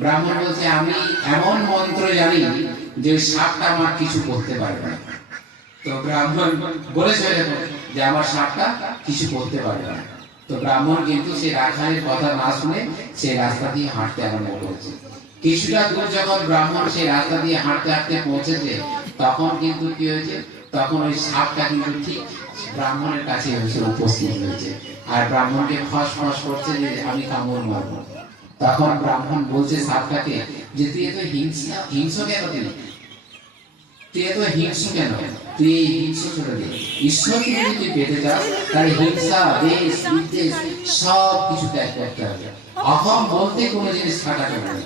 ব্রাহ্মণ বলছে আমি এমন মন্ত্র জানি যে সাপটা আমার কিছু করতে পারবে না। তো ব্রাহ্মণ বলেছে যে আমার সাপটা কিছু করতে পারবে না। তো ব্রাহ্মণ কিন্তু সেই রাখালের কথা না শুনে সেই রাস্তা দিয়ে হাঁটতে আরম্ভ করেছে। কিছুটা দূর যখন ব্রাহ্মণ সেই রাস্তা দিয়ে হাঁটতে হাঁটতে পৌঁছেছে, তখন কিন্তু কি হয়েছে, তখন ওই সাপটা কিন্তু ঠিক ব্রাহ্মণের কাছে এসে উপস্থিত হয়েছে, আর ব্রাহ্মণকে ফস ফস করছে যে আমি কামড় মারবো। তখন ব্রাহ্মণ বলছে সাপটাকে যে তুই এত হিংস্র কেন, তুই এত হিংস্র কেন, তুই এই হিংস্র ছেড়ে দে। ঈশ্বরকে যদি তুই পেতে চাস তাহলে হিংসা, দেশ বিদেশ সব কিছু ত্যাগ করতে হবে। অহম বলতে কোনো জিনিস খাটাতে হবে,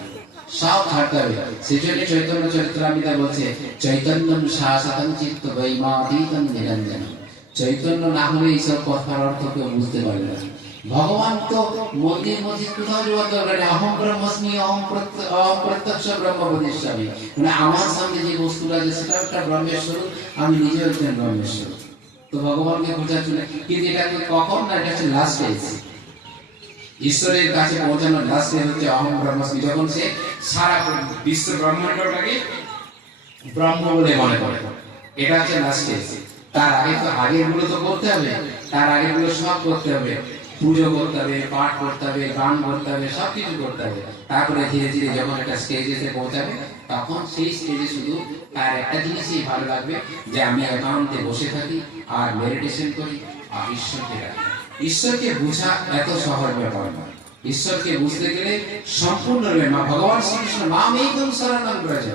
সব ছাড়তে হবে। সেজন্য চৈতন্য চরিত্রামৃতা বলছে চৈতন্যম শাশ্বতং চিত্ত বৈমাতীতং নিরঞ্জনম। চৈতন্য না হলে এইসব কথার অর্থ কেউ বুঝতে পারবে না। ভগবান তো মন্দির মসজিদ কোথাও যাওয়ার দরকার নেই। অহম ব্রহ্মস্মি, অহম প্রত্যক্ষ ব্রহ্ম বদিষ্যামি। মানে আমার সামনে যে বস্তুটা আছে সেটা একটা ব্রহ্মের স্বরূপ, আমি নিজেও একজন ব্রহ্মের স্বরূপ। তো ভগবানকে বোঝার জন্য, কিন্তু এটাকে কখন না, এটা হচ্ছে লাস্ট স্টেজ। ঈশ্বরের কাছে পৌঁছানোর লাস্ট স্টেজ হচ্ছে অহম ব্রহ্মস্মি। যখন সে সারা বিশ্ব ব্রহ্মাণ্ডটাকে ব্রহ্ম বলে মনে করে, এটা হচ্ছে লাস্ট স্টেজ। তার আগে তো আগের গুলো তো করতে হবে, তার আগের গুলো সব করতে হবে, পুজো করতে হবে, পাঠ করতে হবে, গান করতে হবে, সবকিছু করতে হবে। তারপরে ধীরে ধীরে যখন একটা স্টেজে এসে পৌঁছাবে, তখন সেই স্টেজে শুধু তার একটা জিনিসই ভালো লাগবে, যে আমি একান্তে বসে থাকি আর মেডিটেশন করি আর ঈশ্বরকে রাখি। ঈশ্বরকে বোঝা এত সহজ ব্যাপার না। ঈশ্বরকে বুঝতে গেলে সম্পূর্ণরূপে ভগবান শ্রীকৃষ্ণ নাম একদম শরণাগত ব্রজ,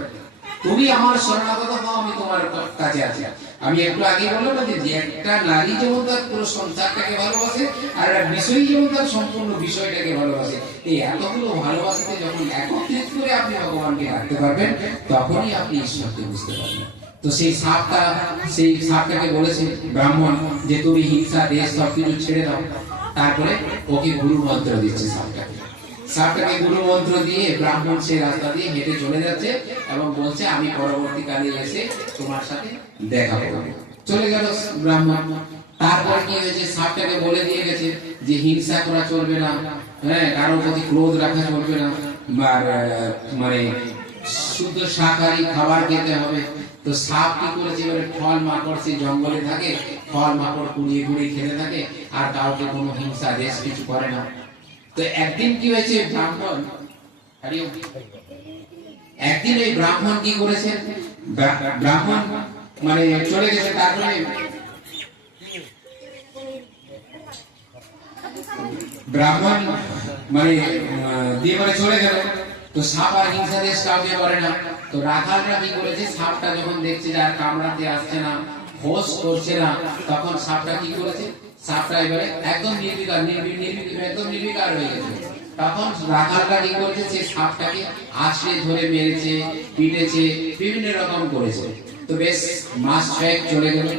তুমি আমার শরণাগত হও, আমি তোমার কাছে আছি। আমি একটু আগে বললাম না যে একটা নারী যেমন তার পুরো সংসারটাকে ভালোবাসে, আর একটা বিষয় যেমন তার সম্পূর্ণ বিষয়টাকে ভালোবাসে, এই এতগুলো ভালোবাসাতে যখন একত্রিত করে আপনি ভগবানকে রাখতে পারবেন, তখনই আপনি ঈশ্বরকে বুঝতে পারবেন। তো সেই সাপটাকে বলেছে ব্রাহ্মণ যে তুমি হিংসা, দেশ সবকিছু ছেড়ে দাও। তারপরে ওকে গুরু মন্ত্র দিচ্ছে সাপটাকে গুরু মন্ত্র দিয়ে ব্রাহ্মণ সেই রাস্তা দিয়ে হেঁটে চলে যাচ্ছে এবং বলছে আমি পরবর্তীকালে এসে তোমার সাথে দেখা করবো। চলে গেল ব্রাহ্মণ। তারপর কি হয়েছে, সাপটাকে বলে দিয়ে গেছে যে হিংসা করা চলবে না, হ্যাঁ, কারোর প্রতি ক্রোধ রাখা চলবে না, মানে শুদ্ধ শাকাহারী খাবার খেতে হবে। তো সাপ কি করেছে, এবারে ফল মাকড় সেই জঙ্গলে থাকে, ফল মাকড় কুড়িয়ে কুড়িয়ে খেতে থাকে, আর কাউকে কোনো হিংসা দেশ কিছু করে না। তো একদিন কি হয়েছে, একদিন ওই ব্রাহ্মণ কি করেছে, ব্রাহ্মণ মানে চলে গেছে। তারপরে ব্রাহ্মণ মানে দিয়ে মানে চলে গেল। তো সাপ আর হিংসা দেশ কাউকে করে না। তো রাখালরা কি করেছে, সাপটা যখন দেখছে যে আর কামড়াতে আসছে না, হোস করছে না, তখন সাপটা কি করেছে, সাপটা এবারে একদম নির্বিকার হয়ে গেছে। তখন রাখালরা কি করেছে, সেই সাপটাকে আছড়ে ধরে মেরেছে, পিটেছে, বিভিন্ন রকম করেছে। তো বেশ মাস ছয়েক চলে গেল।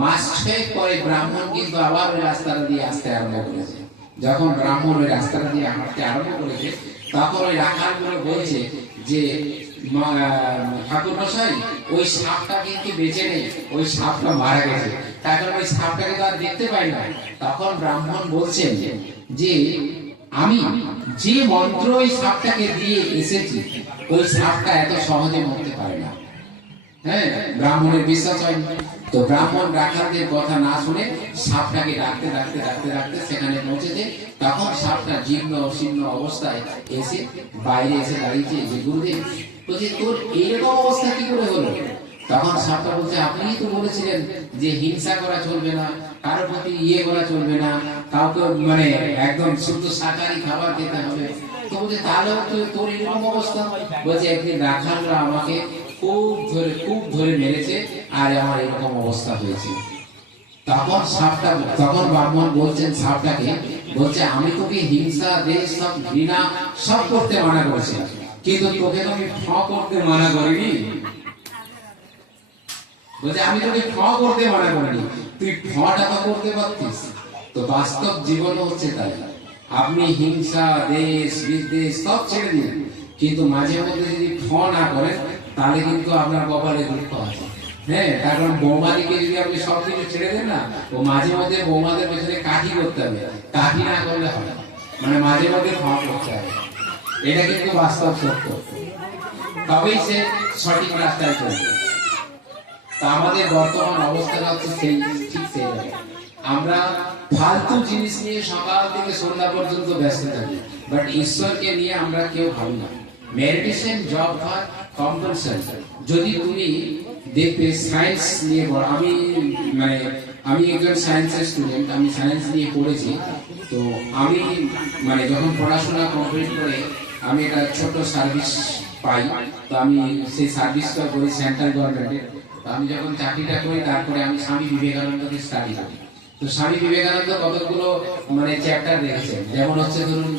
মাস ছয়েক পরে ব্রাহ্মণ কিন্তু আবার ওই রাস্তাটা দিয়ে আসতে আরম্ভ করেছে। যখন ব্রাহ্মণ ওই রাস্তাটা দিয়ে হাঁটতে আরম্ভ করেছে, তখন ওই রাখালগুলো বলছে যে ঠাকুর মশাই, ওই সাপটা কিন্তু বেঁচে নেই, ওই সাপটা মারা গেছে। তার কারণ ওই সাপটাকে তো আর দেখতে পাই না। তখন ব্রাহ্মণ বলছেন যে আমি যে মন্ত্র ওই সাপটাকে দিয়ে এসেছি, ওই সাপটা এত সহজে মরতে পারে না। হ্যাঁ, ব্রাহ্মণের বিশ্বাস হয়। তো ব্রাহ্মণ রাখালদের কথা না শুনে সাপটাকে ডাকতে ডাকতে ডাকতে ডাকতে সেখানে পৌঁছেছে। তখন সাপটা জীর্ণ শীর্ণ অবস্থায় এসে বাইরে এসে দাঁড়িয়েছে যে গুরুদেব, বলছে তোর এইরকম অবস্থা কি করে হলো? তখন সাপটা বলছে আপনি তো বলেছিলেন যে হিংসা করা চলবে না, কারো প্রতি ইয়ে করা চলবে না, কাউকে মানে একদম শুদ্ধ শাকাহারী খাবার খেতে হবে। তো বলছে তাহলে তোর এরকম অবস্থা? বলছে একদিন রাখালরা আমাকে খুব ধরে মেরেছে আর আমার এরকম অবস্থা হয়েছে। তখন ব্রাহ্মণ বলছেন সাপটাকে, বলছে আমি তোকে হিংসা, দেশ, সব ঘৃণা সব করতে মানা করেছি, কিন্তু তোকে তো আমি করতে মানা করিনি। বলছে আমি তোকে করতে মানা করিনি, তুই টাকা করতে পারতিস। তো বাস্তব জীবন হচ্ছে তাই, আপনি হিংসা, দেশ বিদেশ সব ছেড়ে দিন, কিন্তু মাঝে মধ্যে যদি না করেন তাহলে কিন্তু আপনার কপালে দুঃখ আছে। হ্যাঁ, কারণ বৌমাদিকে যদি আপনি সবকিছু ছেড়ে দেন না, ও মাঝে মধ্যে বৌমাদের পেছনে কাঠি করতে হবে, কাঠি না করলে হবে, মানে মাঝে মধ্যে করতে হবে। এটা কিন্তু বাস্তব সত্য, তবেই সে সঠিক রাস্তায় চলবে। তা আমাদের বর্তমান অবস্থাটা হচ্ছে সেই ঠিক সেই জায়গায় আমরা ফালতু জিনিস নিয়ে সকাল থেকে সন্ধ্যা পর্যন্ত ব্যস্ত থাকি, বাট ঈশ্বরকে নিয়ে আমরা কেউ ভাবি না। মেডিটেশন জব হয় কম্পালসারি। যদি তুমি দেখবে সায়েন্স নিয়ে আমি একজন সায়েন্সের স্টুডেন্ট, আমি সায়েন্স নিয়ে পড়েছি। তো আমি যখন পড়াশোনা কমপ্লিট করে আমি একটা ছোট সার্ভিস পাই, তো আমি সেই সার্ভিসটা করি সেন্ট্রাল গভর্নমেন্টের। তো আমি যখন চাকরিটা করি তারপরে আমি স্বামী বিবেকানন্দকে স্টাডি করি। তো স্বামী বিবেকানন্দ কতগুলো চ্যাপ্টার রেখেছেন, যেমন হচ্ছে ধরুন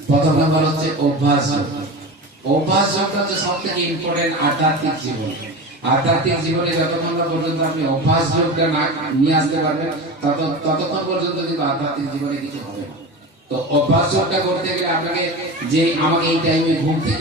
প্রথম নাম্বার হচ্ছে অভ্যাস যোগ। অভ্যাস যোগটা হচ্ছে সব থেকে ইম্পর্টেন্ট আধ্যাত্মিক জীবন। আধ্যাত্মিক জীবনে যতক্ষণ না পর্যন্ত আপনি অভ্যাস যোগটা না নিয়ে আসতে পারবেন ততক্ষণ পর্যন্ত কিন্তু আধ্যাত্মিক জীবনে কিছু হবে না। তো অভ্যাস যোগটা করতে গেলে আপনাকে যে আমাকে এই টাইমে ঘুম থেকে